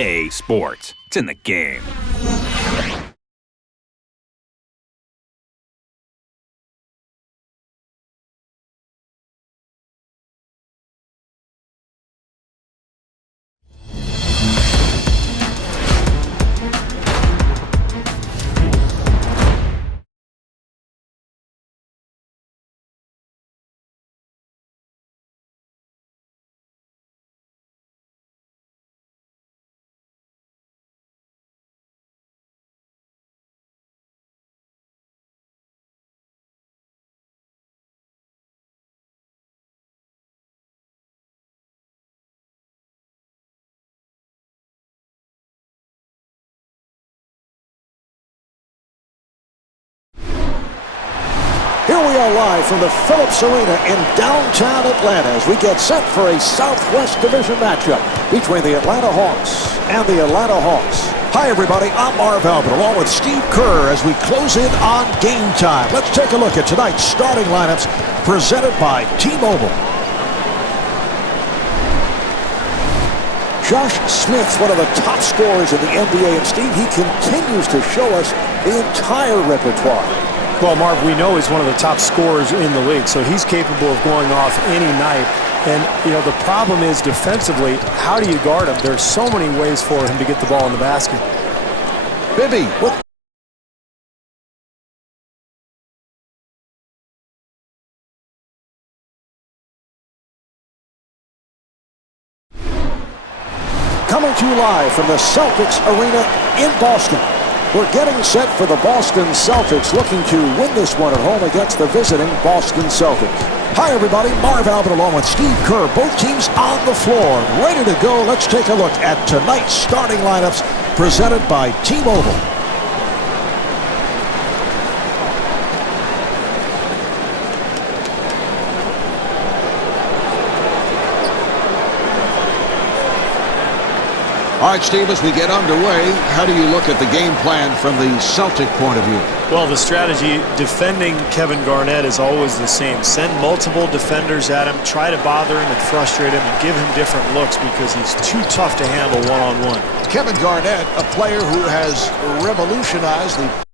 EA Sports. It's in the game. Here we are live from the Phillips Arena in downtown Atlanta as we get set for a Southwest Division matchup between the Atlanta Hawks and the Atlanta Hawks. Hi, everybody. I'm Marv Albert along with Steve Kerr as we close in on game time. Let's take a look at tonight's starting lineups presented by T-Mobile. Josh Smith's one of the top scorers in the NBA, and Steve, he continues to show us the entire repertoire. Well, Marv, we know he's one of the top scorers in the league, so he's capable of going off any night. And, you know, the problem is defensively, how do you guard him? There's so many ways for him to get the ball in the basket. Bibby. Coming to you live from the Celtics Arena in Boston. We're getting set for the Boston Celtics, looking to win this one at home against the visiting Boston Celtics. Hi, everybody. Marv Albert along with Steve Kerr. Both teams on the floor, ready to go. Let's take a look at tonight's starting lineups presented by T-Mobile. All right, Steve, as we get underway, how do you look at the game plan from the Celtic point of view? Well, the strategy defending Kevin Garnett is always the same. Send multiple defenders at him, try to bother him and frustrate him and give him different looks because he's too tough to handle one-on-one. Kevin Garnett, a player who has revolutionized the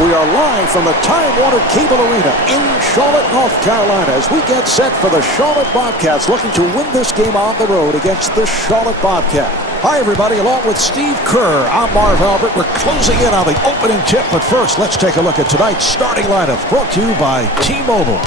We are live from the Time Warner Cable Arena in Charlotte, North Carolina as we get set for the Charlotte Bobcats looking to win this game on the road against the Charlotte Bobcats. Hi, everybody. Along with Steve Kerr, I'm Marv Albert. We're closing in on the opening tip, but first, let's take a look at tonight's starting lineup brought to you by T-Mobile.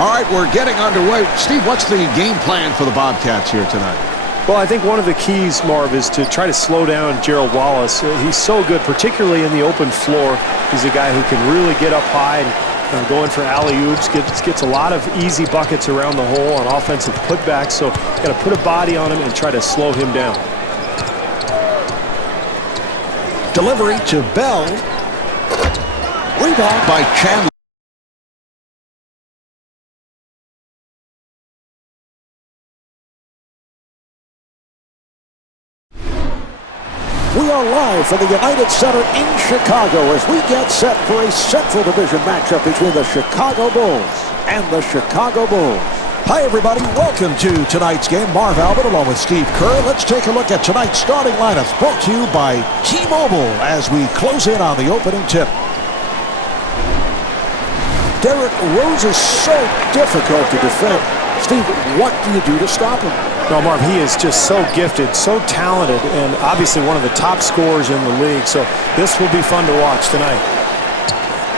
All right, we're getting underway. Steve, what's the game plan for the Bobcats here tonight? Well, I think one of the keys, Marv, is to try to slow down Gerald Wallace. He's so good, particularly in the open floor. He's a guy who can really get up high and go in for alley-oops, gets a lot of easy buckets around the hole on offensive putbacks. So got to put a body on him and try to slow him down. Delivery to Bell. Rebound by Chandler. We are live from the United Center in Chicago as we get set for a Central Division matchup between the Chicago Bulls and the Chicago Bulls. Hi, everybody. Welcome to tonight's game. Marv Albert along with Steve Kerr. Let's take a look at tonight's starting lineups brought to you by T-Mobile as we close in on the opening tip. Derrick Rose is so difficult to defend. Steve, what do you do to stop him? No, Marv, he is just so gifted, so talented, and obviously one of the top scorers in the league. So this will be fun to watch tonight.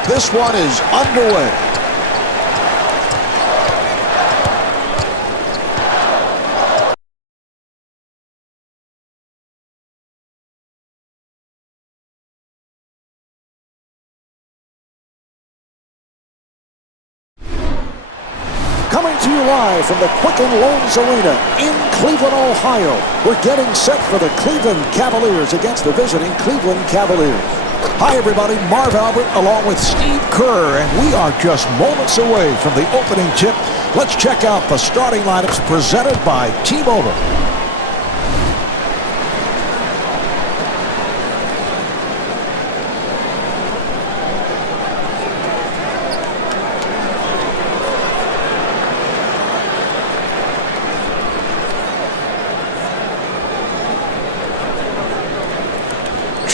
This one is underway. Coming to you live from the Quicken Loans Arena in Cleveland, Ohio. We're getting set for the Cleveland Cavaliers against the visiting Cleveland Cavaliers. Hi, everybody. Marv Albert along with Steve Kerr, and we are just moments away from the opening tip. Let's check out the starting lineups presented by T-Mobile.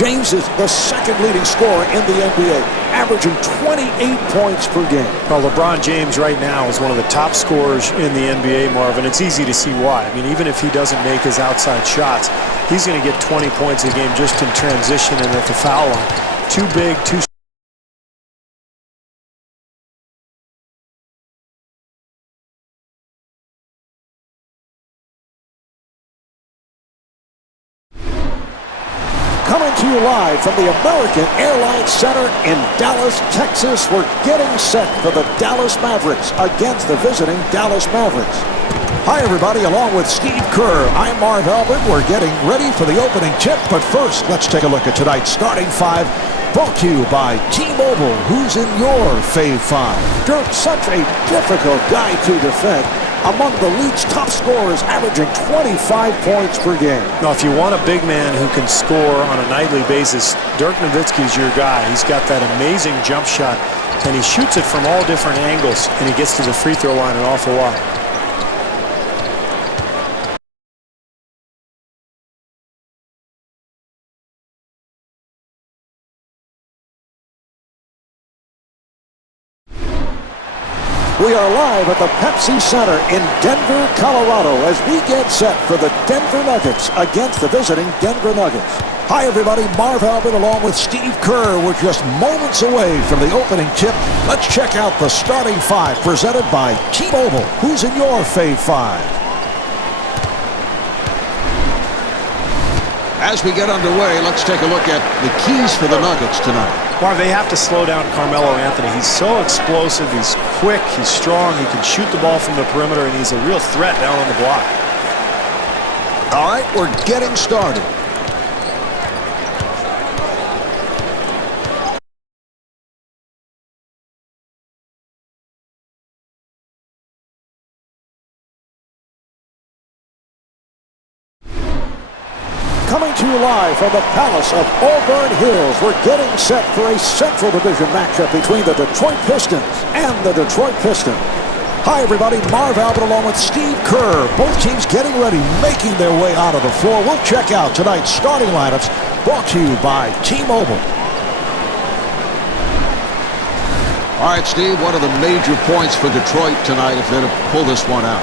James is the second leading scorer in the NBA, averaging 28 points per game. Well, LeBron James right now is one of the top scorers in the NBA, Marvin. It's easy to see why. I mean, even if he doesn't make his outside shots, he's going to get 20 points a game just in transition and at the foul line. Too big, too Coming to you live from the American Airlines Center in Dallas, Texas. We're getting set for the Dallas Mavericks against the visiting Dallas Mavericks. Hi, everybody. Along with Steve Kerr, I'm Marv Albert. We're getting ready for the opening tip. But first, let's take a look at tonight's starting five. Brought to you by T-Mobile. Who's in your Fave 5? Dirk, such a difficult guy to defend. Among the league's top scorers, averaging 25 points per game. Now, if you want a big man who can score on a nightly basis, Dirk Nowitzki's your guy. He's got that amazing jump shot, and he shoots it from all different angles, and he gets to the free throw line an awful lot. We are live at the Pepsi Center in Denver, Colorado, as we get set for the Denver Nuggets against the visiting Denver Nuggets. Hi, everybody. Marv Albert along with Steve Kerr. We're just moments away from the opening tip. Let's check out the starting five presented by T-Mobile. Who's in your Fave 5? As we get underway, let's take a look at the keys for the Nuggets tonight. Marv, they have to slow down Carmelo Anthony. He's so explosive, he's quick, he's strong, he can shoot the ball from the perimeter, and he's a real threat down on the block. All right, we're getting started. Coming to you live from the Palace of Auburn Hills, we're getting set for a Central Division matchup between the Detroit Pistons and the Detroit Pistons. Hi, everybody. Marv Albert along with Steve Kerr. Both teams getting ready, making their way out of the floor. We'll check out tonight's starting lineups brought to you by T-Mobile. All right, Steve, what are the major points for Detroit tonight if they're to pull this one out?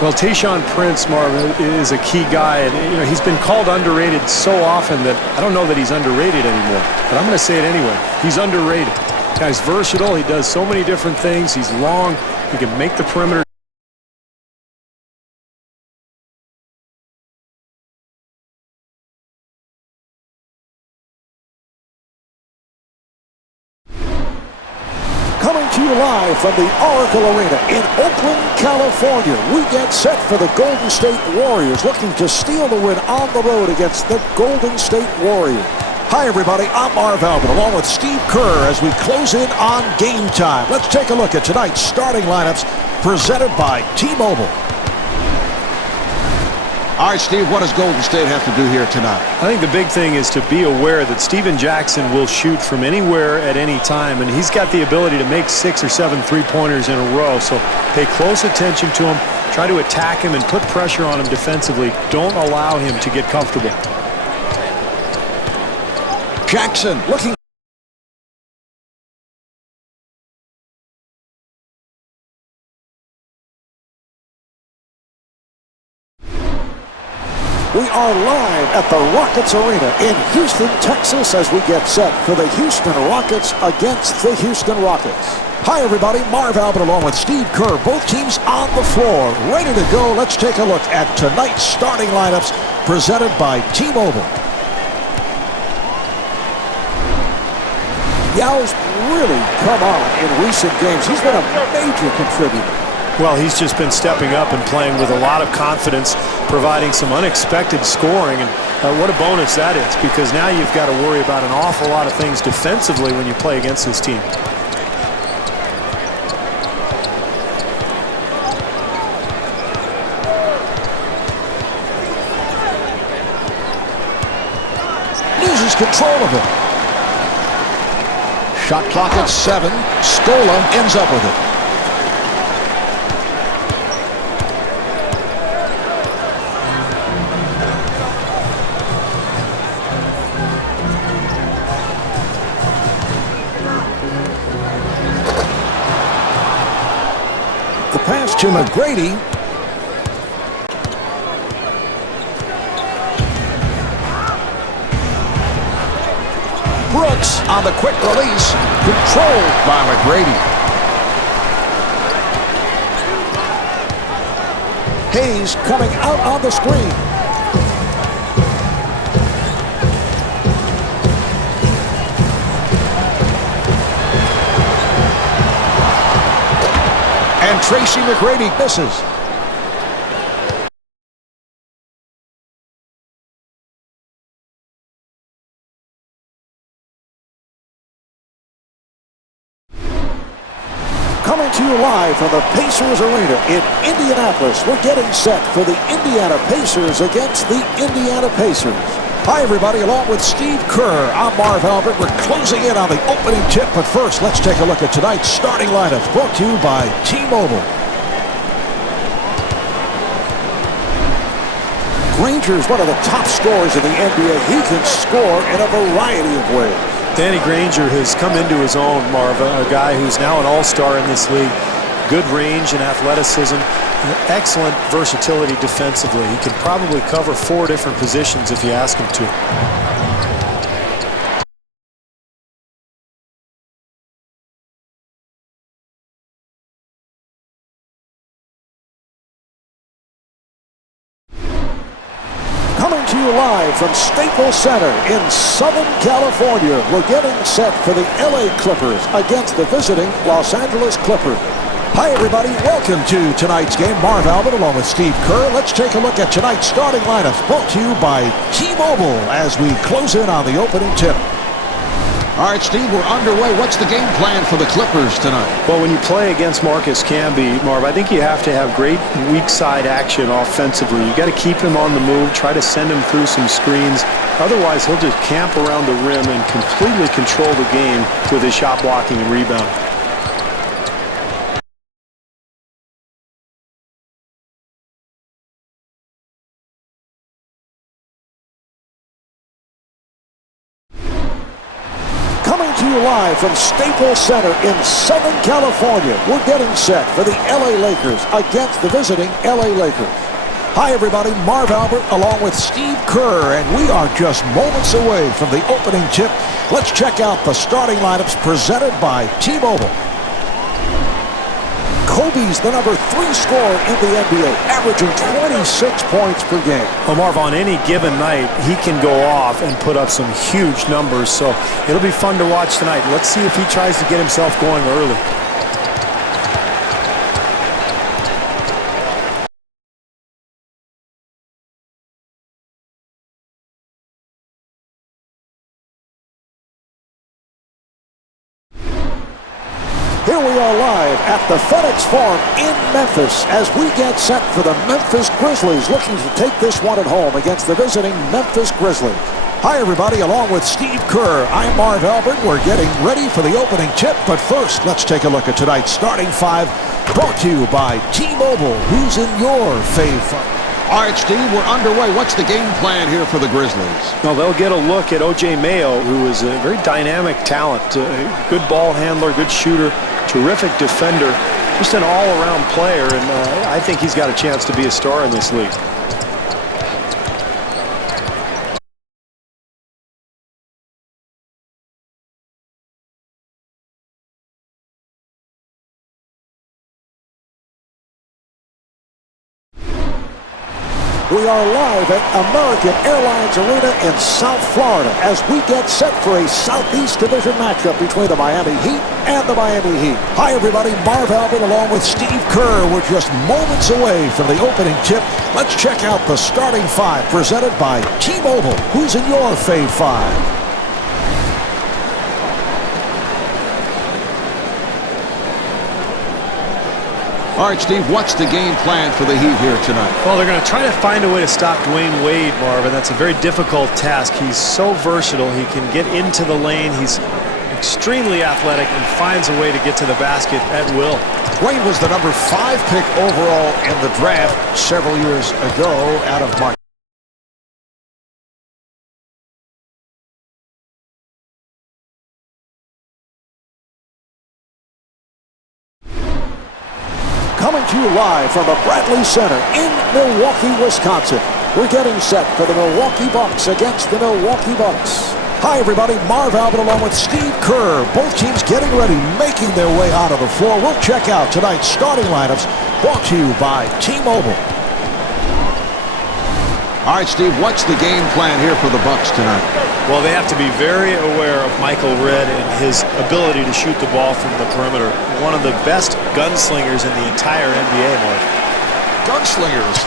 Well, Tayshaun Prince, Marvin, is a key guy, and he's been called underrated so often that I don't know that he's underrated anymore. But I'm going to say it anyway. He's underrated. Guy's versatile. He does so many different things. He's long. He can make the perimeter. Coming to you live from the Arco Arena in Oakland, California, we get set for the Golden State Warriors looking to steal the win on the road against the Golden State Warriors. Hi, everybody. I'm Marv Albert along with Steve Kerr as we close in on game time. Let's take a look at tonight's starting lineups presented by T-Mobile. All right, Steve, what does Golden State have to do here tonight? I think the big thing is to be aware that Steven Jackson will shoot from anywhere at any time, and he's got the ability to make 6 or 7 three-pointers in a row. So pay close attention to him, try to attack him, and put pressure on him defensively. Don't allow him to get comfortable. Jackson looking. We are live at the Rockets Arena in Houston, Texas, as we get set for the Houston Rockets against the Houston Rockets. Hi, everybody. Marv Albert along with Steve Kerr. Both teams on the floor, ready to go. Let's take a look at tonight's starting lineups presented by T-Mobile. Yao's really come on in recent games. He's been a major contributor. Well, he's just been stepping up and playing with a lot of confidence, providing some unexpected scoring, and what a bonus that is, because now you've got to worry about an awful lot of things defensively when you play against this team. Loses control of it. Shot clock at 7. Scola ends up with it. The pass to McGrady. Brooks on the quick release. Controlled by McGrady. Hayes coming out on the screen. And Tracy McGrady misses. Coming to you live from the Pacers Arena in Indianapolis, we're getting set for the Indiana Pacers against the Indiana Pacers. Hi, everybody. Along with Steve Kerr, I'm Marv Albert. We're closing in on the opening tip, but first, let's take a look at tonight's starting lineups, brought to you by T-Mobile. Granger's one of the top scorers in the NBA. He can score in a variety of ways. Danny Granger has come into his own, Marv, a guy who's now an all-star in this league. Good range and athleticism, excellent versatility defensively. He can probably cover 4 different positions if you ask him to. Coming to you live from Staples Center in Southern California, we're getting set for the LA Clippers against the visiting Los Angeles Clippers. Hi, everybody. Welcome to tonight's game. Marv Albert along with Steve Kerr. Let's take a look at tonight's starting lineups, brought to you by T-Mobile as we close in on the opening tip. All right, Steve, we're underway. What's the game plan for the Clippers tonight? Well, when you play against Marcus Camby, Marv, I think you have to have great weak side action offensively. You got to keep him on the move, try to send him through some screens. Otherwise, he'll just camp around the rim and completely control the game with his shot blocking and rebounding. Coming to you live from Staples Center in Southern California, we're getting set for the LA Lakers against the visiting LA Lakers. Hi, everybody. Marv Albert along with Steve Kerr, and we are just moments away from the opening tip. Let's check out the starting lineups presented by T-Mobile. Kobe's the number 3 scorer in the NBA, averaging 26 points per game. Well, Marv, on any given night, he can go off and put up some huge numbers, so it'll be fun to watch tonight. Let's see if he tries to get himself going early. Here we are live at the FedEx Fourm in Memphis as we get set for the Memphis Grizzlies, looking to take this one at home against the visiting Memphis Grizzlies. Hi, everybody. Along with Steve Kerr, I'm Marv Albert. We're getting ready for the opening tip, but first, let's take a look at tonight's starting 5, brought to you by T-Mobile. Who's in your fave? All right, Steve, we're underway. What's the game plan here for the Grizzlies? Well, they'll get a look at O.J. Mayo, who is a very dynamic talent, good ball handler, good shooter, terrific defender, just an all-around player, and I think he's got a chance to be a star in this league. We are live at American Airlines Arena in South Florida as we get set for a Southeast Division matchup between the Miami Heat and the Miami Heat. Hi, everybody. Marv Albert along with Steve Kerr. We're just moments away from the opening tip. Let's check out the starting 5 presented by T-Mobile. Who's in your fave 5? All right, Steve, what's the game plan for the Heat here tonight? Well, they're going to try to find a way to stop Dwayne Wade, Marv, and that's a very difficult task. He's so versatile. He can get into the lane. He's extremely athletic and finds a way to get to the basket at will. Dwayne was the number 5 pick overall in the draft several years ago out of March. coming to you live from the Bradley Center in Milwaukee, Wisconsin. We're getting set for the Milwaukee Bucks against the Milwaukee Bucks. Hi, everybody. Marv Albert along with Steve Kerr. Both teams getting ready, making their way out of the floor. We'll check out tonight's starting lineups brought to you by T-Mobile. All right, Steve, what's the game plan here for the Bucks tonight? Well, they have to be very aware of Michael Redd and his ability to shoot the ball from the perimeter. One of the best gunslingers in the entire NBA, Mark. Gunslingers.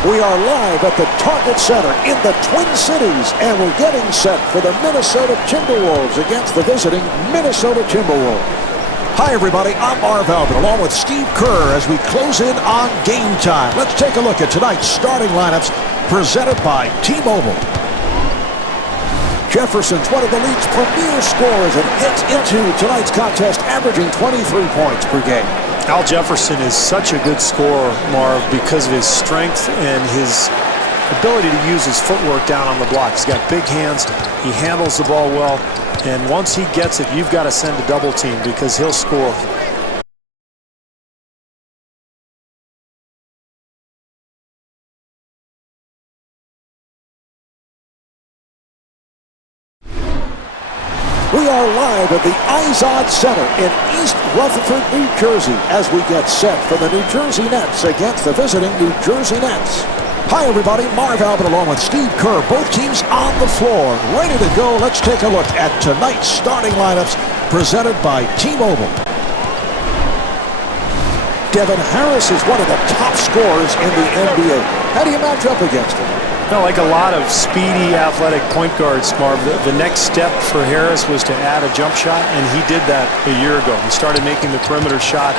We are live at the Target Center in the Twin Cities, and we're getting set for the Minnesota Timberwolves against the visiting Minnesota Timberwolves. Hi, everybody. I'm Marv Albert along with Steve Kerr as we close in on game time. Let's take a look at tonight's starting lineups presented by T-Mobile. Jefferson's one of the league's premier scorers and hits into tonight's contest, averaging 23 points per game. Al Jefferson is such a good scorer, Marv, because of his strength and his ability to use his footwork down on the block. He's got big hands, he handles the ball well, and once he gets it, you've got to send a double team because he'll score. We are live at the IZOD Center in East Rutherford, New Jersey, as we get set for the New Jersey Nets against the visiting New Jersey Nets. Hi, everybody. Marv Albert along with Steve Kerr. Both teams on the floor, ready to go. Let's take a look at tonight's starting lineups presented by T-Mobile. Devin Harris is one of the top scorers in the NBA. How do you match up against him? Well, like a lot of speedy, athletic point guards, Marv, the next step for Harris was to add a jump shot, and he did that a year ago. He started making the perimeter shot,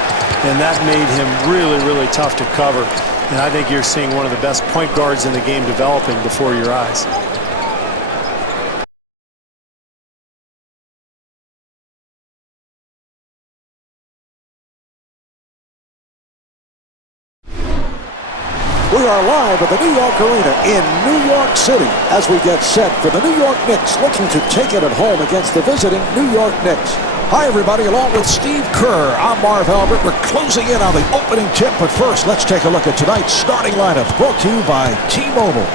and that made him really, really tough to cover. And I think you're seeing one of the best point guards in the game developing before your eyes. We are live at the New York Arena in New York City as we get set for the New York Knicks looking to take it at home against the visiting New York Knicks. Hi, everybody, along with Steve Kerr. I'm Marv Albert. We're closing in on the opening tip, but first, let's take a look at tonight's starting lineup brought to you by T-Mobile.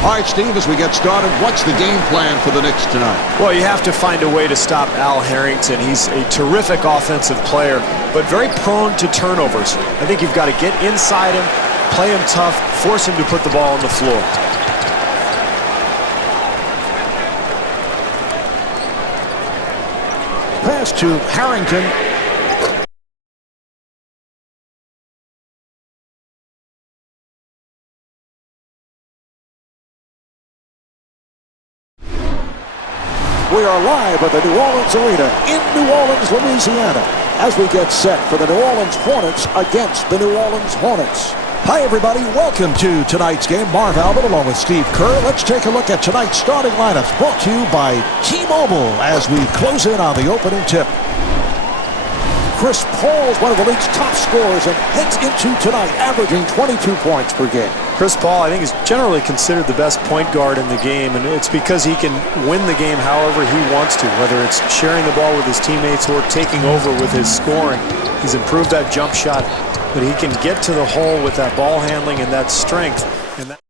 All right, Steve, as we get started, what's the game plan for the Knicks tonight? Well, you have to find a way to stop Al Harrington. He's a terrific offensive player, but very prone to turnovers. I think you've got to get inside him, play him tough, force him to put the ball on the floor. Pass to Harrington. We are live at the New Orleans Arena in New Orleans, Louisiana, as we get set for the New Orleans Hornets against the New Orleans Hornets. Hi, everybody. Welcome to tonight's game. Marv Albert along with Steve Kerr. Let's take a look at tonight's starting lineups brought to you by T-Mobile as we close in on the opening tip. Chris Paul is one of the league's top scorers and heads into tonight, averaging 22 points per game. Chris Paul, I think, is generally considered the best point guard in the game, and it's because he can win the game however he wants to, whether it's sharing the ball with his teammates or taking over with his scoring. He's improved that jump shot, but he can get to the hole with that ball handling and that strength. And that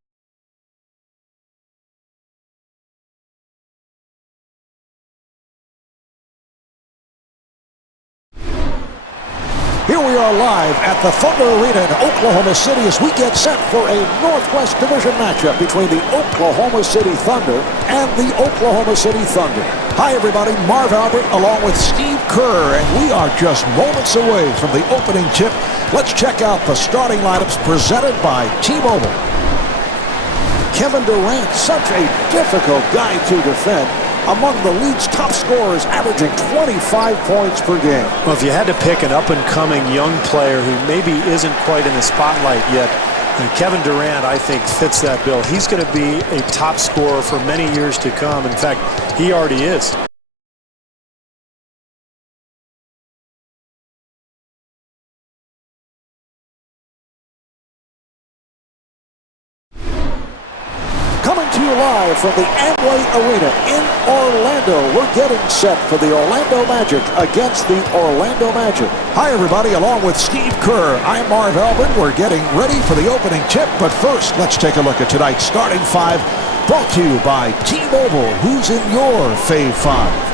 Here we are live at the Thunder Arena in Oklahoma City as we get set for a Northwest Division matchup between the Oklahoma City Thunder and the Oklahoma City Thunder. Hi, everybody. Marv Albert along with Steve Kerr, and we are just moments away from the opening tip. Let's check out the starting lineups presented by T-Mobile. Kevin Durant, such a difficult guy to defend. Among the league's top scorers, averaging 25 points per game. Well, if you had to pick an up-and-coming young player who maybe isn't quite in the spotlight yet, Kevin Durant, I think, fits that bill. He's going to be a top scorer for many years to come. In fact, he already is. live from the Amway Arena in Orlando. We're getting set for the Orlando Magic against the Orlando Magic. Hi, everybody. Along with Steve Kerr, I'm Marv Albert. We're getting ready for the opening tip. But first, let's take a look at tonight's starting five, brought to you by T-Mobile. Who's in your Fave 5?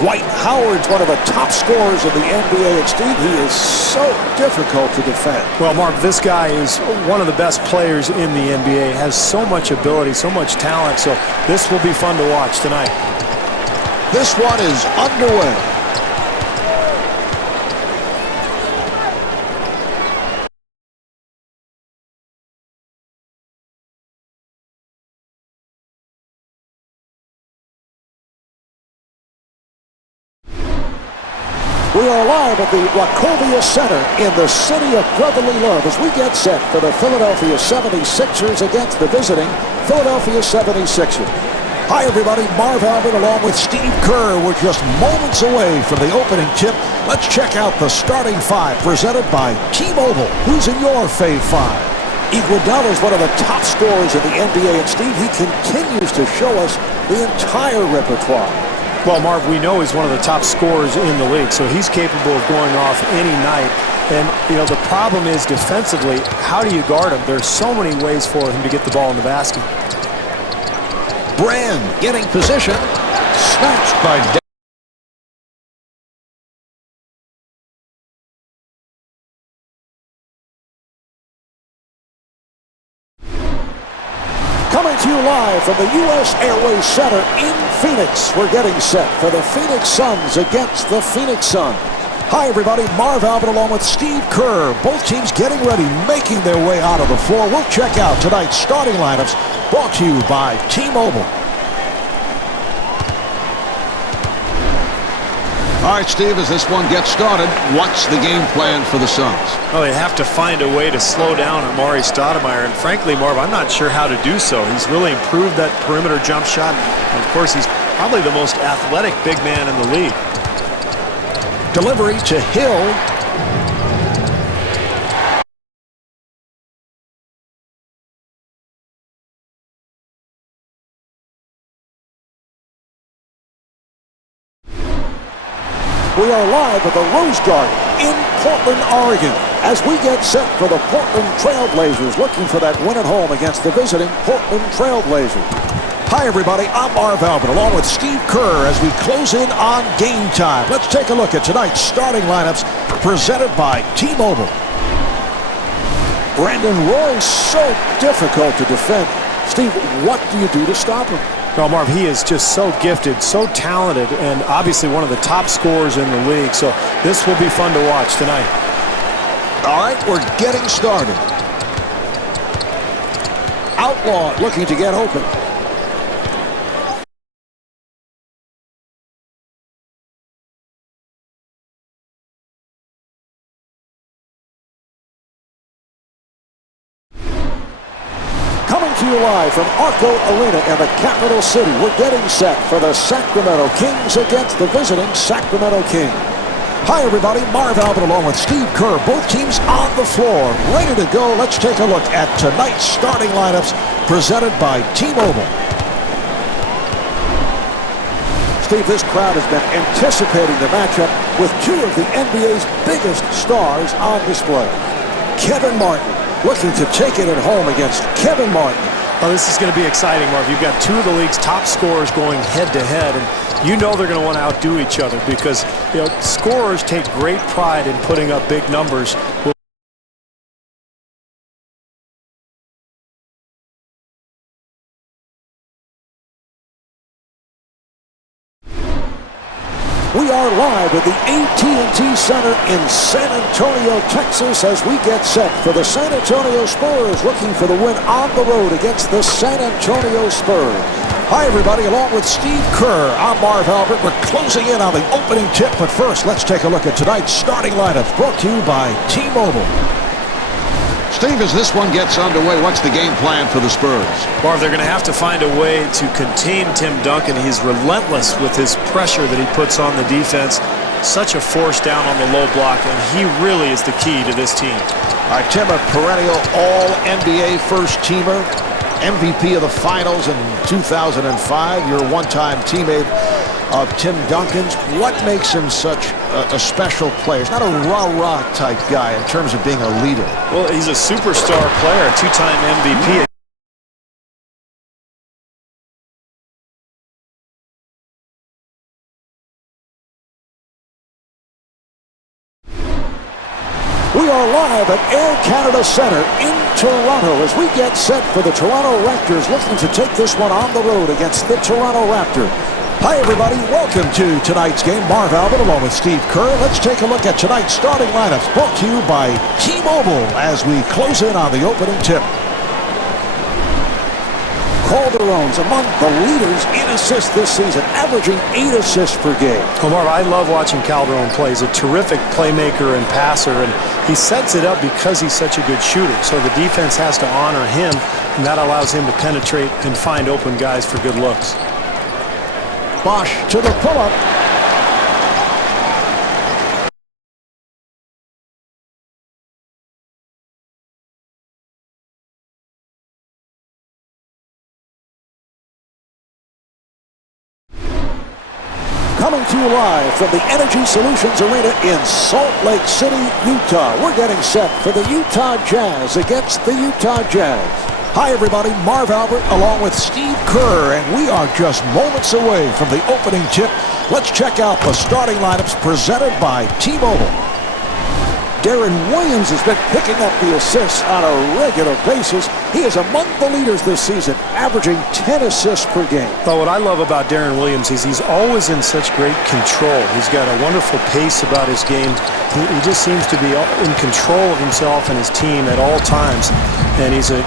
Dwight Howard's one of the top scorers in the NBA, and Steve, he is so difficult to defend. Well, Mark, this guy is one of the best players in the NBA, has so much ability, so much talent, so this will be fun to watch tonight. This one is underway. We are live at the Wachovia Center in the city of brotherly love as we get set for the Philadelphia 76ers against the visiting Philadelphia 76ers. Hi, everybody. Marv Albert along with Steve Kerr. We're just moments away from the opening tip. Let's check out the starting five presented by T-Mobile. Who's in your Fave 5? Iguodala is one of the top scorers in the NBA, and Steve, he continues to show us the entire repertoire. Well, Marv, we know he's one of the top scorers in the league, so he's capable of going off any night. And, you know, the problem is defensively, how do you guard him? There's so many ways for him to get the ball in the basket. Brand getting position. Snatched by Coming to you live from the U.S. Airways Center in Phoenix. We're getting set for the Phoenix Suns against the Phoenix Suns. Hi, everybody. Marv Albert along with Steve Kerr. Both teams getting ready, making their way out of the floor. We'll check out tonight's starting lineups brought to you by T-Mobile. All right, Steve, as this one gets started, what's the game plan for the Suns? Well, they have to find a way to slow down Amari Stoudemire, and frankly, Marv, I'm not sure how to do so. He's really improved that perimeter jump shot, and of course, he's probably the most athletic big man in the league. Delivery to Hill. We are live at the Rose Garden in Portland, Oregon, as we get set for the Portland Trailblazers, looking for that win at home against the visiting Portland Trailblazers. Hi, everybody. I'm Marv Albert, along with Steve Kerr, as we close in on game time. Let's take a look at tonight's starting lineups presented by T-Mobile. Brandon Roy's so difficult to defend. Steve, what do you do to stop him? Well, Marv, he is just so gifted, so talented, and obviously one of the top scorers in the league. So this will be fun to watch tonight. All right, we're getting started. Outlaw looking to get open. To you live from Arco Arena in the capital city. We're getting set for the Sacramento Kings against the visiting Sacramento Kings. Hi, everybody. Marv Albert along with Steve Kerr. Both teams on the floor, ready to go. Let's take a look at tonight's starting lineups presented by T-Mobile. Steve, this crowd has been anticipating the matchup with two of the NBA's biggest stars on display. Kevin Martin looking to take it at home against Kevin Martin. Oh, this is going to be exciting, Marv. You've got two of the league's top scorers going head-to-head, and you know they're going to want to outdo each other because, you know, scorers take great pride in putting up big numbers. We are live at the AT&T Center in San Antonio, Texas, as we get set for the San Antonio Spurs, looking for the win on the road against the San Antonio Spurs. Hi, everybody. Along with Steve Kerr, I'm Marv Albert. We're closing in on the opening tip, but first, let's take a look at tonight's starting lineups brought to you by T-Mobile. Steve, as this one gets underway, what's the game plan for the Spurs? Marv, they're going to have to find a way to contain Tim Duncan. He's relentless with his pressure that he puts on the defense. such a force down on the low block, and he really is the key to this team. All right, Tim, a perennial All-NBA first-teamer, MVP of the Finals in 2005. You're a one-time teammate of Tim Duncan's. What makes him such a special player? He's not a rah-rah type guy in terms of being a leader. Well, he's a superstar player, a two-time MVP. We are live at Air Canada Center in Toronto as we get set for the Toronto Raptors looking to take this one on the road against the Toronto Raptors. Hi, everybody. Welcome to tonight's game. Marv Albert along with Steve Kerr. Let's take a look at tonight's starting lineups brought to you by T-Mobile as we close in on the opening tip. Calderon's among the leaders in assists this season, averaging 8 assists per game. Well, Marv, I love watching Calderon play. He's a terrific playmaker and passer, and he sets it up because he's such a good shooter. So the defense has to honor him, and that allows him to penetrate and find open guys for good looks. Bosch to the pull-up. Coming to you live from the EnergySolutions Arena in Salt Lake City, Utah. We're getting set for the Utah Jazz against the Utah Jazz. Hi, everybody. Marv Albert along with Steve Kerr, and we are just moments away from the opening tip. Let's check out the starting lineups presented by T-Mobile. Darren Williams has been picking up the assists on a regular basis. He is among the leaders this season, averaging 10 assists per game. Well, what I love about Darren Williams is he's always in such great control. He's got a wonderful pace about his game. He just seems to be in control of himself and his team at all times, and he's a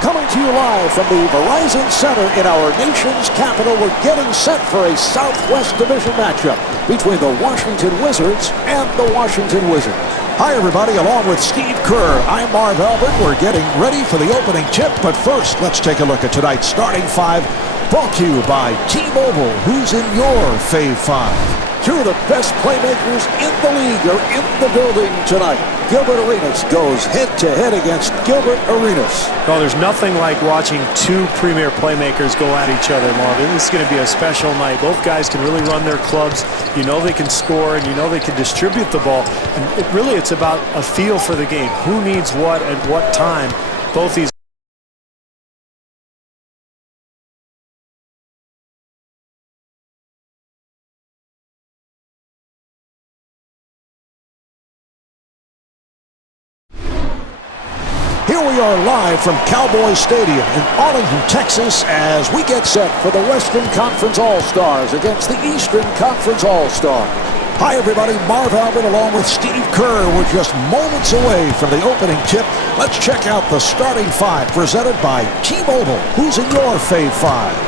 Coming to you live from the Verizon Center in our nation's capital, we're getting set for a Southwest Division matchup between the Washington Wizards and the Washington Wizards. Hi, everybody. Along with Steve Kerr, I'm Marv Albert. We're getting ready for the opening tip, but first, let's take a look at tonight's starting five, brought to you by T-Mobile. Who's in your Fave 5? Two of the best playmakers in the league are in the building tonight. Gilbert Arenas goes head-to-head against Gilbert Arenas. Well, there's nothing like watching two premier playmakers go at each other, Marvin. This is going to be a special night. Both guys can really run their clubs. You know they can score, and you know they can distribute the ball. And it's about a feel for the game. Who needs what at what time? Both these Here we are live from Cowboy Stadium in Arlington, Texas, as we get set for the Western Conference All-Stars against the Eastern Conference All-Stars. Hi, everybody. Marv Albert along with Steve Kerr. We're just moments away from the opening tip. Let's check out the starting five presented by T-Mobile. Who's in your Fave 5?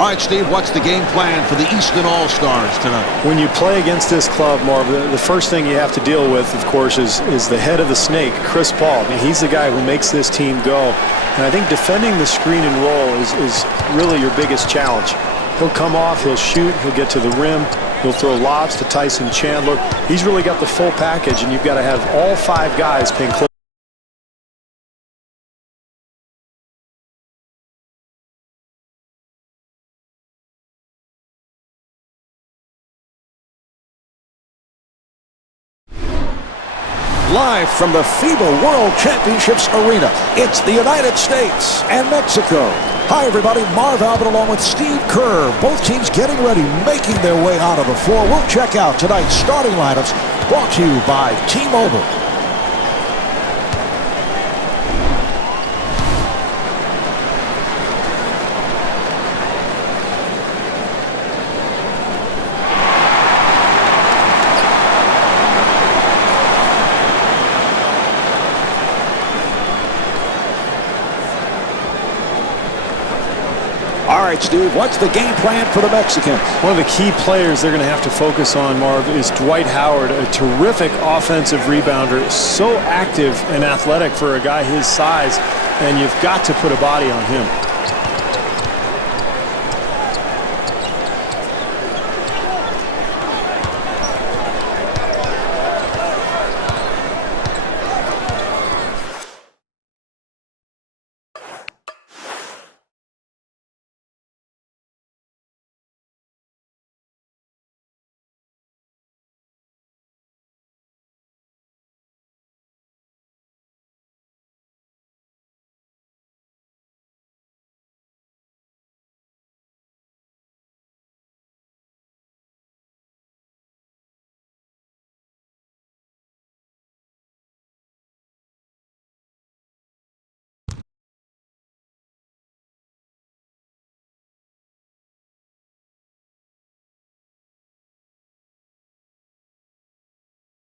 All right, Steve, what's the game plan for the Eastern All-Stars tonight? When you play against this club, Marv, the first thing you have to deal with, of course, is the head of the snake, Chris Paul. I mean, he's the guy who makes this team go. And I think defending the screen and roll is really your biggest challenge. He'll come off, he'll shoot, he'll get to the rim, he'll throw lobs to Tyson Chandler. He's really got the full package, and you've got to have all five guys paying close. Live from the FIBA World Championships Arena, it's the United States and Mexico. Hi, everybody. Marv Albert along with Steve Kerr. Both teams getting ready, making their way out of the floor. We'll check out tonight's starting lineups brought to you by T-Mobile. right, Steve, what's the game plan for the Mexicans? One of the key players they're going to have to focus on, Marv, is Dwight Howard, a terrific offensive rebounder, so active and athletic for a guy his size, and you've got to put a body on him.